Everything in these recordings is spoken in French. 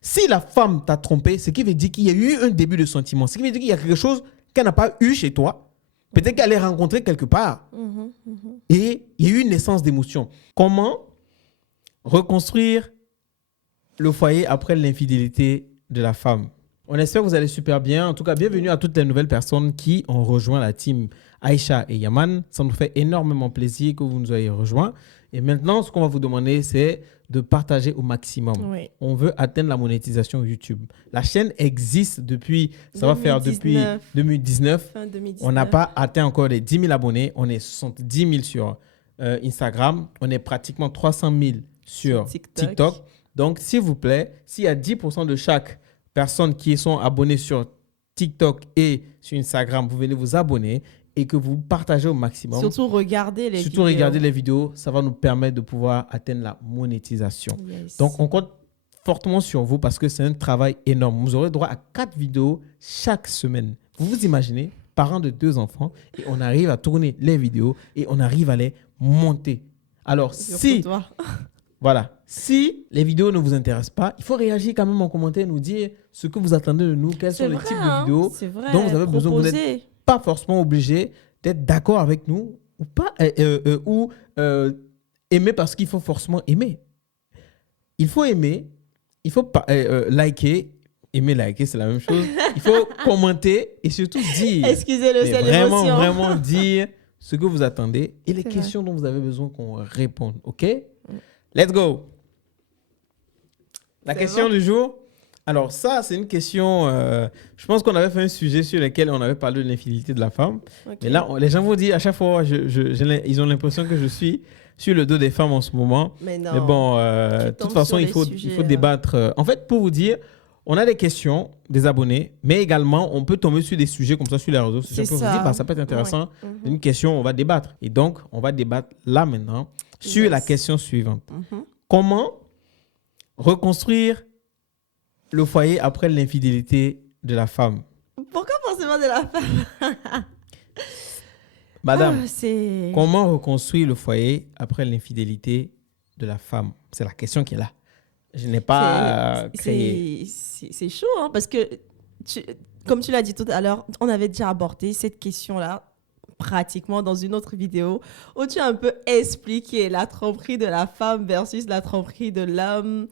Si la femme t'a trompé, ce qui veut dire qu'il y a eu un début de sentiment. Ce qui veut dire qu'il y a quelque chose qu'elle n'a pas eu chez toi. Peut-être qu'elle l'a rencontré quelque part. Et il y a eu une naissance d'émotion. Comment reconstruire le foyer après l'infidélité de la femme? On espère que vous allez super bien. En tout cas, bienvenue à toutes les nouvelles personnes qui ont rejoint la team Aïcha et Yaman. Ça nous fait énormément plaisir que vous nous ayez rejoints. Et maintenant, ce qu'on va vous demander, c'est de partager au maximum. Oui. On veut atteindre la monétisation YouTube. La chaîne existe depuis, ça va faire depuis 2019. Fin 2019. On n'a pas atteint encore les 10 000 abonnés. On est 70 000 sur Instagram. On est pratiquement 300 000 sur TikTok. Donc, s'il vous plaît, s'il y a 10% de chaque personne qui sont abonnées sur TikTok et sur Instagram, vous venez vous abonner et que vous partagez au maximum. Surtout regardez les Surtout vidéos. regarder les vidéos, ça va nous permettre de pouvoir atteindre la monétisation. Yes. Donc, on compte fortement sur vous parce que c'est un travail énorme. Vous aurez droit à 4 vidéos chaque semaine. Vous vous imaginez, parents de 2 enfants, et on arrive à tourner les vidéos et on arrive à les monter. Alors, si les vidéos ne vous intéressent pas, il faut réagir quand même en commentaire, nous dire ce que vous attendez de nous, quels sont les types de vidéos dont vous avez besoin. Vous n'êtes pas forcément obligé d'être d'accord avec nous ou pas, aimer parce qu'il faut forcément aimer. Il faut aimer, il faut liker. Aimer, liker, c'est la même chose. Il faut commenter et surtout dire. Excusez-le, c'est l'émotion. Vraiment dire ce que vous attendez et les questions dont vous avez besoin qu'on réponde. OK? Let's go. La question du jour. Alors ça, c'est une question... je pense qu'on avait fait un sujet sur lequel on avait parlé de l'infidélité de la femme. Okay. Mais là, les gens vont dire à chaque fois, ils ont l'impression que je suis sur le dos des femmes en ce moment. Mais non. Mais bon, de toute façon, il faut débattre. En fait, pour vous dire, on a des questions des abonnés, mais également, on peut tomber sur des sujets comme ça sur les réseaux sociaux. On peut se dire, bah, ça peut être intéressant. Ouais. Une question, on va débattre. Et donc, on va débattre là maintenant sur la question suivante. Comment reconstruire le foyer après l'infidélité de la femme? Pourquoi forcément de la femme? Madame, comment reconstruire le foyer après l'infidélité de la femme? C'est la question qui est là. Je n'ai pas créé. C'est chaud, hein, parce que, comme tu l'as dit tout à l'heure, on avait déjà abordé cette question-là pratiquement dans une autre vidéo où tu as un peu expliqué la tromperie de la femme versus la tromperie de l'homme.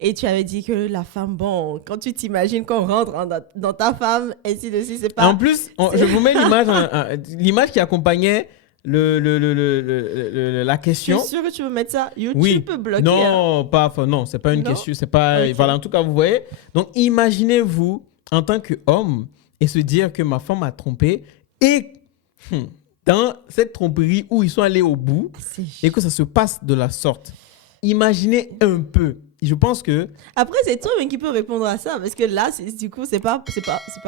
Et tu avais dit que la femme, bon, quand tu t'imagines qu'on rentre dans ta femme, ainsi de suite, c'est pas... En plus, je vous mets l'image qui accompagnait la question. Je suis sûre que tu veux mettre ça. YouTube peut bloquer. Non, non, c'est pas une question. C'est pas... Okay. Voilà, en tout cas, vous voyez. Donc, imaginez-vous en tant qu'homme et se dire que ma femme m'a trompé et dans cette tromperie où ils sont allés au bout et que ça se passe de la sorte. Imaginez un peu. Je pense que... Après, c'est toi même qui peut répondre à ça. Parce que là, du coup, c'est pas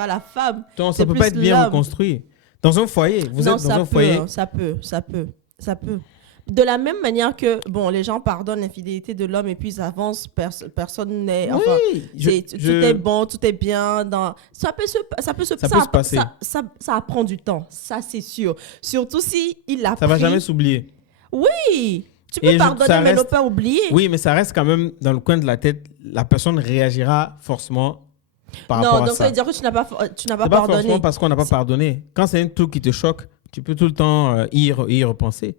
la femme. Donc, ça peut pas être bien reconstruit. Dans un foyer. Vous êtes dans un foyer. Ça peut. De la même manière que, bon, les gens pardonnent l'infidélité de l'homme et puis ils avancent, personne n'est... Oui, enfin, tout est bon, tout est bien. Ça peut se passer. Ça prend du temps, ça c'est sûr. Surtout si il a Ça va jamais s'oublier. Oui. Tu peux pardonner, mais ne pas oublier. Oui, mais ça reste quand même dans le coin de la tête. La personne réagira forcément par rapport à ça. Non, donc ça veut dire que tu n'as pas pardonné. C'est pas forcément parce qu'on n'a pas pardonné. Quand c'est un truc qui te choque, tu peux tout le temps y repenser.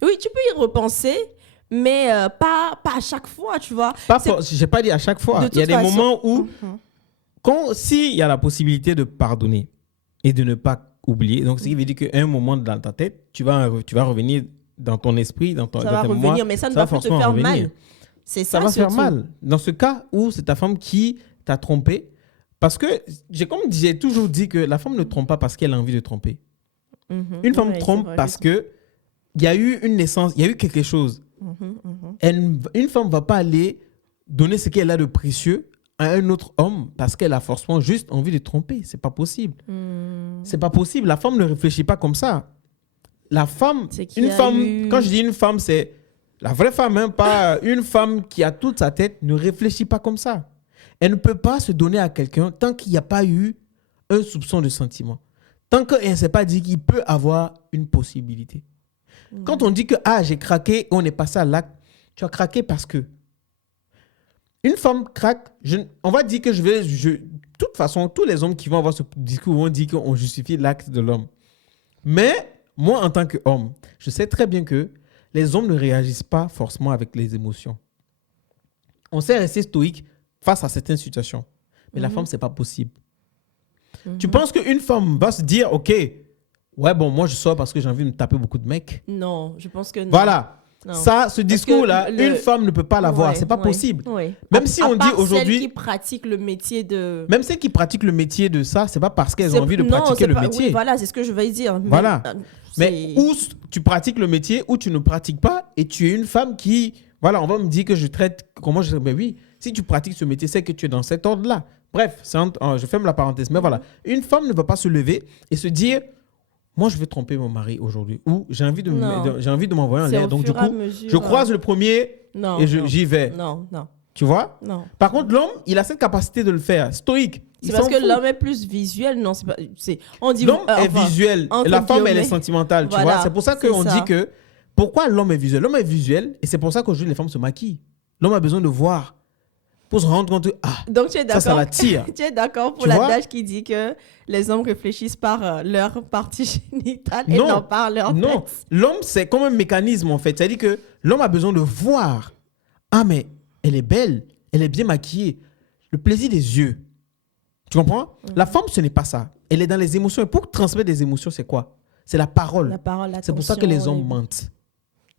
Oui, tu peux y repenser, mais pas à chaque fois, tu vois. Je n'ai pas dit à chaque fois. Il y a des moments où, s'il y a la possibilité de pardonner et de ne pas oublier, donc ce qui veut dire qu'à un moment dans ta tête, tu vas revenir dans ton esprit, dans tes mémoires, mais ça ne va plus te faire mal. C'est ça va faire mal. Dans ce cas où c'est ta femme qui t'a trompé, parce que j'ai toujours dit que la femme ne trompe pas parce qu'elle a envie de tromper. Une femme trompe parce que il y a eu une naissance, il y a eu quelque chose. Une femme ne va pas aller donner ce qu'elle a de précieux à un autre homme parce qu'elle a forcément juste envie de tromper. C'est pas possible. C'est pas possible. La femme ne réfléchit pas comme ça. La femme, quand je dis une femme, c'est la vraie femme, hein, pas une femme qui a toute sa tête, ne réfléchit pas comme ça. Elle ne peut pas se donner à quelqu'un tant qu'il n'y a pas eu un soupçon de sentiment. Tant qu'elle ne s'est pas dit qu'il peut avoir une possibilité. Quand on dit que j'ai craqué, on est passé à l'acte, tu as craqué parce que Une femme craque, on va dire que de toute façon, tous les hommes qui vont avoir ce discours vont dire qu'on justifie l'acte de l'homme. Mais moi, en tant qu'homme, je sais très bien que les hommes ne réagissent pas forcément avec les émotions. On sait rester stoïque face à certaines situations. Mais la femme, c'est pas possible. Tu penses qu'une femme va se dire, OK, ouais, bon, moi, je sors parce que j'ai envie de me taper beaucoup de mecs? Non, je pense que non. Voilà. Non. Ça, ce discours-là, une femme ne peut pas l'avoir. C'est pas possible. Même si on dit aujourd'hui... Celles qui pratiquent le métier de... Même celles qui pratiquent le métier de ça, c'est pas parce qu'elles ont envie de pratiquer le métier. Oui, voilà, c'est ce que je vais dire. Voilà. Mais où tu pratiques le métier, ou tu ne pratiques pas, et tu es une femme qui... Voilà, on va me dire que je traite... Comment je... Ben oui, si tu pratiques ce métier, c'est que tu es dans cet ordre-là. Bref, je ferme la parenthèse. Mais voilà, une femme ne va pas se lever et se dire... Moi, je vais tromper mon mari aujourd'hui. Ou j'ai envie de m'envoyer en l'air. Donc, du coup, je croise le premier et j'y vais. Non. Tu vois? Non. Par contre, l'homme, il a cette capacité de le faire. Stoïque. C'est parce que l'homme est plus visuel. Non, c'est pas... L'homme est visuel. Et la femme, elle est sentimentale. Voilà, tu vois? C'est pour ça qu'on dit que... Pourquoi l'homme est visuel? L'homme est visuel et c'est pour ça qu'aujourd'hui, les femmes se maquillent. L'homme a besoin de voir pour se rendre compte que donc, tu es d'accord, ça l'attire. Tu es d'accord pour l'adage qui dit que les hommes réfléchissent par leur partie génitale et non par leur tête? Non, l'homme, c'est comme un mécanisme en fait. C'est-à-dire que l'homme a besoin de voir. Ah, mais elle est belle, elle est bien maquillée. Le plaisir des yeux. Tu comprends? La femme, ce n'est pas ça. Elle est dans les émotions. Et pour transmettre des émotions, c'est quoi? C'est la parole. La parole, c'est pour ça que les hommes mentent.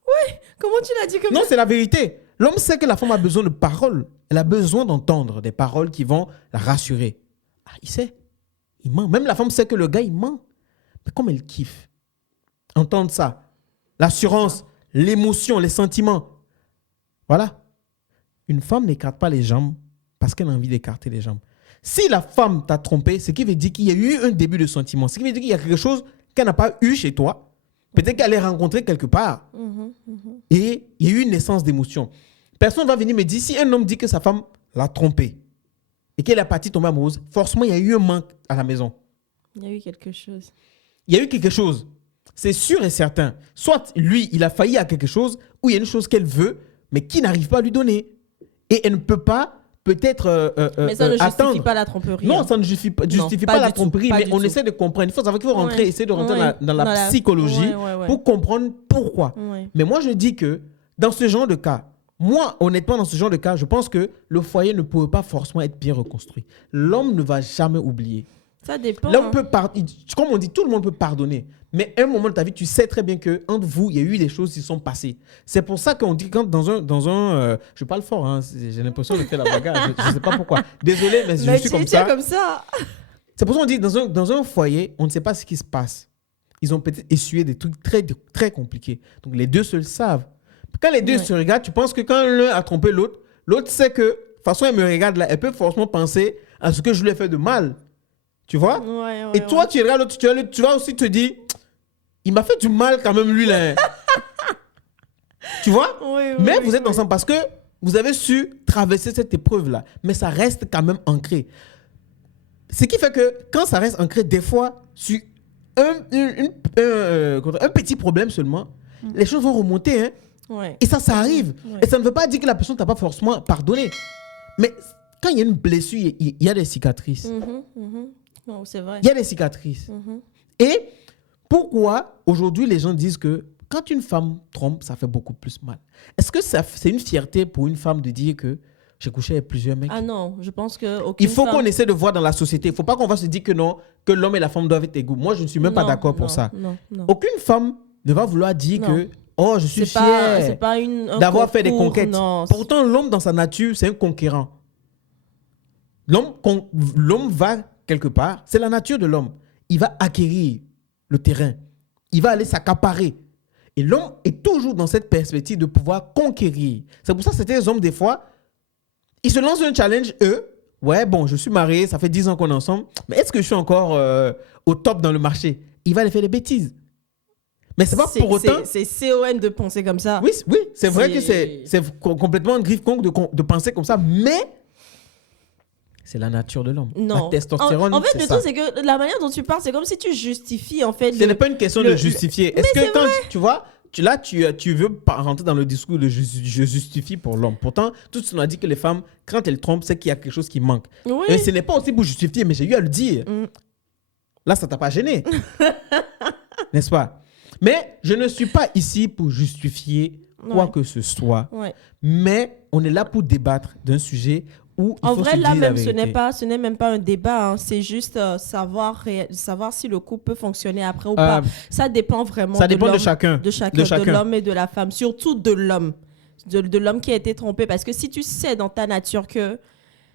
Oui, comment tu l'as dit comme ça? Non, c'est la vérité. L'homme sait que la femme a besoin de paroles. Elle a besoin d'entendre des paroles qui vont la rassurer. Ah, il sait. Il ment. Même la femme sait que le gars, il ment. Mais comme elle kiffe, entendre ça, l'assurance, l'émotion, les sentiments. Voilà. Une femme n'écarte pas les jambes parce qu'elle a envie d'écarter les jambes. Si la femme t'a trompé, ce qui veut dire qu'il y a eu un début de sentiment. Ce qui veut dire qu'il y a quelque chose qu'elle n'a pas eu chez toi. Peut-être qu'elle l'a rencontré quelque part. Et il y a eu une naissance d'émotion. Personne ne va venir me dire, si un homme dit que sa femme l'a trompé et qu'elle est partie tomber amoureuse, forcément, il y a eu un manque à la maison. Il y a eu quelque chose. Il y a eu quelque chose. C'est sûr et certain. Soit lui, il a failli à quelque chose, ou il y a une chose qu'elle veut, mais qui n'arrive pas à lui donner. Et elle ne peut pas, peut-être, mais ça ne justifie attendre. Pas la tromperie. Non, ça ne justifie pas la tromperie, mais on essaie de comprendre. Il faut savoir qu'il faut essayer de rentrer dans la psychologie pour comprendre pourquoi. Mais moi, je dis que dans ce genre de cas, moi, honnêtement, dans ce genre de cas, je pense que le foyer ne pourrait pas forcément être bien reconstruit. L'homme ne va jamais oublier. Ça dépend. L'homme peut comme on dit, tout le monde peut pardonner. Mais à un moment de ta vie, tu sais très bien qu'entre vous, il y a eu des choses qui sont passées. C'est pour ça qu'on dit quand dans un je parle fort, hein, j'ai l'impression de faire la bagarre. Je ne sais pas pourquoi. Désolé, mais je suis comme ça. Comme ça. C'est pour ça qu'on dit dans un foyer, on ne sait pas ce qui se passe. Ils ont peut-être essuyé des trucs très, très compliqués. Donc les deux se le savent. Quand les deux se regardent, tu penses que quand l'un a trompé l'autre, l'autre sait que, de toute façon, elle me regarde là, elle peut forcément penser à ce que je lui ai fait de mal. Tu vois? Et toi, tu regardes l'autre, tu vas aussi te dire, il m'a fait du mal quand même, lui, là. Tu vois? Mais vous êtes ensemble parce que vous avez su traverser cette épreuve-là. Mais ça reste quand même ancré. Ce qui fait que quand ça reste ancré, des fois, sur un petit problème seulement, les choses vont remonter, hein. Et ça arrive. Et ça ne veut pas dire que la personne ne t'a pas forcément pardonné. Mais quand il y a une blessure, il y a des cicatrices. Non, c'est vrai. Il y a des cicatrices. Et pourquoi aujourd'hui les gens disent que quand une femme trompe, ça fait beaucoup plus mal? Est-ce que c'est une fierté pour une femme de dire que j'ai couché avec plusieurs mecs? Ah non, je pense que... Il faut qu'on essaie de voir dans la société. Il ne faut pas qu'on va se dire que non, que l'homme et la femme doivent être égaux. Moi, je ne suis même pas d'accord pour ça. Non. Aucune femme ne va vouloir dire que oh, je suis fier d'avoir fait des conquêtes. Non. Pourtant, l'homme, dans sa nature, c'est un conquérant. L'homme va quelque part. C'est la nature de l'homme. Il va acquérir le terrain. Il va aller s'accaparer. Et l'homme est toujours dans cette perspective de pouvoir conquérir. C'est pour ça que certains hommes, des fois, ils se lancent un challenge, eux. Ouais, bon, je suis marié, ça fait 10 ans qu'on est ensemble. Mais est-ce que je suis encore au top dans le marché? Il va aller faire des bêtises. Mais c'est pas pour autant... C'est CON de penser comme ça. Oui, c'est vrai que c'est complètement griffe-conque de penser comme ça, mais c'est la nature de l'homme. Non. La testostérone, en fait, le truc, c'est que la manière dont tu parles, c'est comme si tu justifies, en fait... Ce n'est pas une question de justifier. Est-ce que quand, tu vois, tu veux pas rentrer dans le discours de je justifie pour l'homme. Pourtant, tout ce qu'on a dit que les femmes, quand elles trompent, c'est qu'il y a quelque chose qui manque. Oui. Et ce n'est pas aussi pour justifier, mais j'ai eu à le dire. Là, ça t'a pas gêné. N'est-ce pas? Mais je ne suis pas ici pour justifier quoi que ce soit. Ouais. Mais on est là pour débattre d'un sujet où il en faut vrai, se dire là la même, vérité. ce n'est même pas un débat. Hein. C'est juste savoir si le couple peut fonctionner après ou pas. Ça dépend vraiment Ça dépend de l'homme, chacun. de l'homme et de la femme. Surtout de l'homme. De l'homme qui a été trompé. Parce que si tu sais dans ta nature que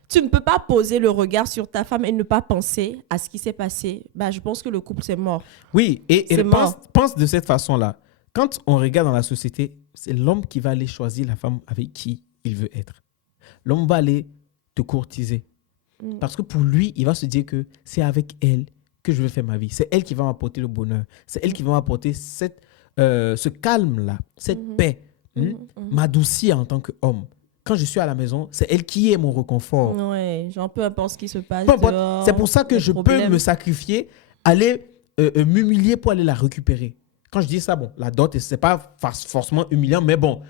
tu ne peux pas poser le regard sur ta femme et ne pas penser à ce qui s'est passé, bah, je pense que le couple, c'est mort. Oui, et C'est mort. pense de cette façon-là. Quand on regarde dans la société, c'est l'homme qui va aller choisir la femme avec qui il veut être. L'homme va aller te courtiser. Parce que pour lui, il va se dire que c'est avec elle que je vais faire ma vie. C'est elle qui va m'apporter le bonheur. C'est elle qui va m'apporter ce calme-là, cette paix, m'adoucir en tant qu'homme. Quand je suis à la maison, c'est elle qui est mon réconfort. Ouais, genre peu importe ce qui se passe. C'est pour ça que je peux me sacrifier, aller m'humilier pour aller la récupérer. Quand je dis ça, bon, la dot, c'est pas forcément humiliant, mais bon,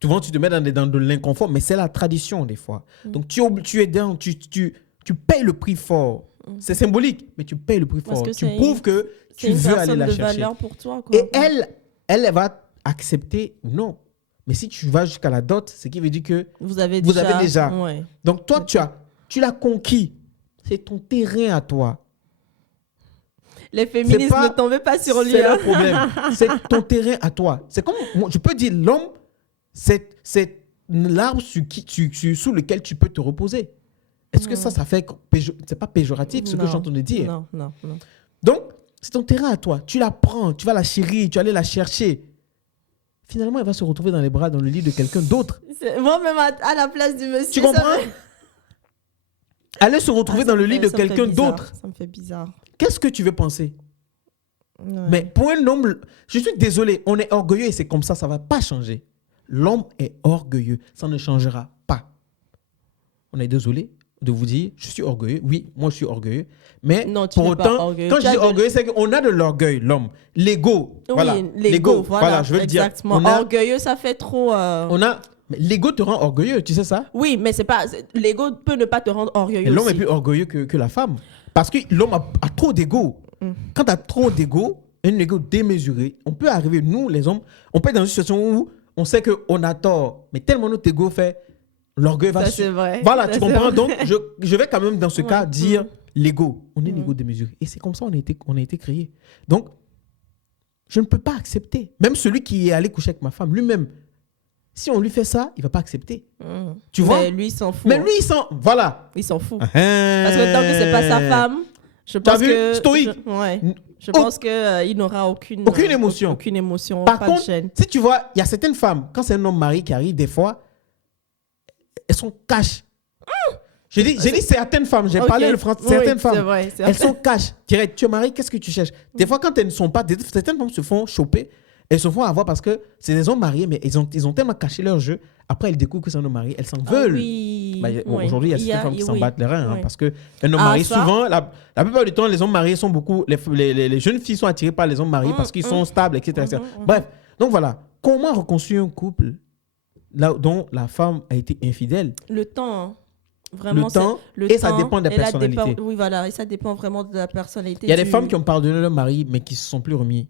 souvent tu te mets dans de l'inconfort, mais c'est la tradition des fois. Donc tu es dans, tu payes le prix fort. C'est symbolique, mais tu payes le prix fort. Tu prouves que tu veux aller la chercher. Valeur pour toi, quoi. Et elle va accepter ou non. Mais si tu vas jusqu'à la dot, c'est qui veut dire que vous avez déjà. Ouais. Donc toi, tu l'as conquis. C'est ton terrain à toi. Les féministes ne tombent pas sur lui. C'est le problème. C'est ton terrain à toi. C'est comme, je peux dire, l'homme, c'est l'arbre sous lequel tu peux te reposer. Est-ce que ça fait... C'est pas péjoratif ce que j'entends dire. Non. Donc, c'est ton terrain à toi. Tu la prends, tu vas la chérir, tu vas aller la chercher. Finalement, elle va se retrouver dans les bras, dans le lit de quelqu'un d'autre. Moi-même, à la place du monsieur. Tu comprends? Aller se retrouver dans le lit de quelqu'un d'autre. Ça me fait bizarre. Qu'est-ce que tu veux penser? Ouais. Mais pour un homme, je suis désolé, on est orgueilleux et c'est comme ça ne va pas changer. L'homme est orgueilleux, ça ne changera pas. On est désolé de vous dire, je suis orgueilleux. Oui, moi je suis orgueilleux. Mais non, tu pour autant, quand je dis orgueilleux, c'est qu'on a de l'orgueil, l'homme. L'ego. Oui, voilà. L'ego, voilà, je veux exactement. dire. Orgueilleux, ça fait trop... L'ego te rend orgueilleux, tu sais ça? Oui, mais c'est pas... L'ego peut ne pas te rendre orgueilleux. L'homme est plus orgueilleux que la femme. Parce que l'homme a trop d'ego. Quand tu as trop d'ego, un ego démesuré, on peut arriver, nous les hommes, on peut être dans une situation où on sait qu'on a tort, mais tellement notre ego fait, l'orgueil va... Ça, c'est vrai. Voilà, tu comprends? Donc, je vais quand même dans ce cas dire l'ego. On est un ego démesuré. Et c'est comme ça qu'on a été créé. Donc, je ne peux pas accepter. Même celui qui est allé coucher avec ma femme, lui-même, si on lui fait ça, il ne va pas accepter. Tu vois? Mais lui, il s'en fout. Mais lui, il s'en... Voilà. Il s'en fout. Parce que tant que ce n'est pas sa femme, je pense que... Stoïque. Je pense qu'il n'aura aucune émotion. Aucune émotion, Par pas contre, de gêne. si tu vois, il y a certaines femmes, quand c'est un homme marié qui arrive, des fois, elles sont cash. J'ai dit certaines femmes, j'ai parlé le français, certaines femmes, vrai. Elles sont cash. Tu es marié, qu'est-ce que tu cherches? Des fois, quand elles ne sont pas, certaines femmes se font choper, elles se font avoir parce que c'est des hommes mariés, mais ils ont tellement caché leur jeu. Après, elles découvrent que c'est un homme marié, elles s'en veulent. Oui. Aujourd'hui, il y a certaines femmes qui s'en battent les reins, parce qu'un homme marié, souvent, la plupart du temps, les hommes mariés sont beaucoup, les jeunes filles sont attirées par les hommes mariés parce qu'ils sont stables, etc. Bref, donc voilà, comment reconstruire un couple là dont la femme a été infidèle? Le temps, vraiment. Ça dépend de la personnalité. Oui, voilà, et ça dépend vraiment de la personnalité. Il y a des femmes qui ont pardonné leur mari, mais qui ne se sont plus remis.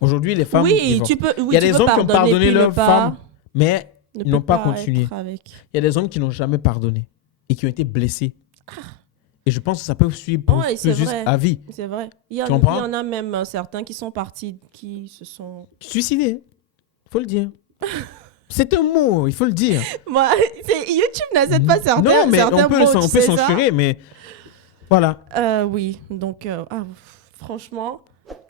Aujourd'hui, les femmes... il y a des hommes qui ont pardonné leur femme, mais ils n'ont pas continué. Il y a des hommes qui n'ont jamais pardonné et qui ont été blessés. Et je pense que ça peut suivre juste à vie. C'est vrai. Il y en a même certains qui sont partis, qui se sont... suicidés. Il faut le dire. C'est un mot, il faut le dire. YouTube n'accepte pas certains non, mais certains on peut censurer, mais voilà. Oui, donc franchement...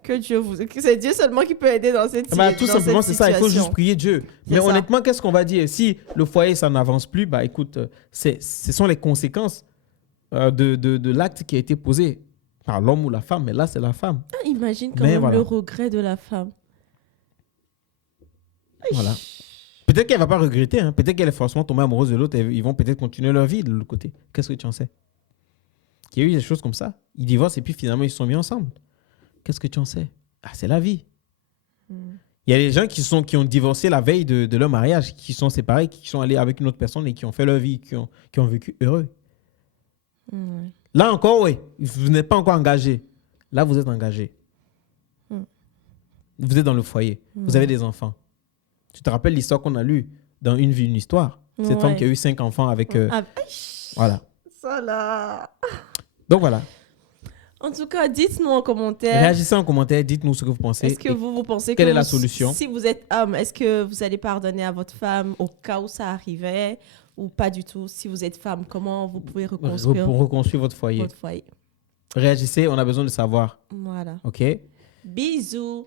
C'est Dieu seulement qui peut aider dans cette situation. Tout simplement, c'est ça. Il faut juste prier Dieu. Mais honnêtement, qu'est-ce qu'on va dire? Si le foyer, ça n'avance plus, écoute, ce sont les conséquences de l'acte qui a été posé par l'homme ou la femme. Mais là, c'est la femme. Imagine quand même le regret de la femme. Voilà. Peut-être qu'elle ne va pas regretter. Peut-être qu'elle est forcément tombée amoureuse de l'autre et ils vont peut-être continuer leur vie de l'autre côté. Qu'est-ce que tu en sais? Il y a eu des choses comme ça. Ils divorcent et puis finalement, ils se sont mis ensemble. Qu'est-ce que tu en sais? C'est la vie. Il y a des gens qui ont divorcé la veille de leur mariage, qui sont séparés, qui sont allés avec une autre personne et qui ont fait leur vie, qui ont vécu heureux. Là encore, oui, vous n'êtes pas encore engagé. Là, vous êtes engagé. Vous êtes dans le foyer. Vous avez des enfants. Tu te rappelles l'histoire qu'on a lue dans Une vie, une histoire? Cette femme qui a eu 5 enfants avec... voilà. Ça là. Donc voilà. En tout cas, dites-nous en commentaire. Réagissez en commentaire, dites-nous ce que vous pensez. Est-ce que vous pensez quelle est la solution? Si vous êtes homme, est-ce que vous allez pardonner à votre femme au cas où ça arrivait ou pas du tout? Si vous êtes femme, comment vous pouvez reconstruire votre foyer? Votre foyer. Réagissez, on a besoin de savoir. Voilà. OK? Bisous.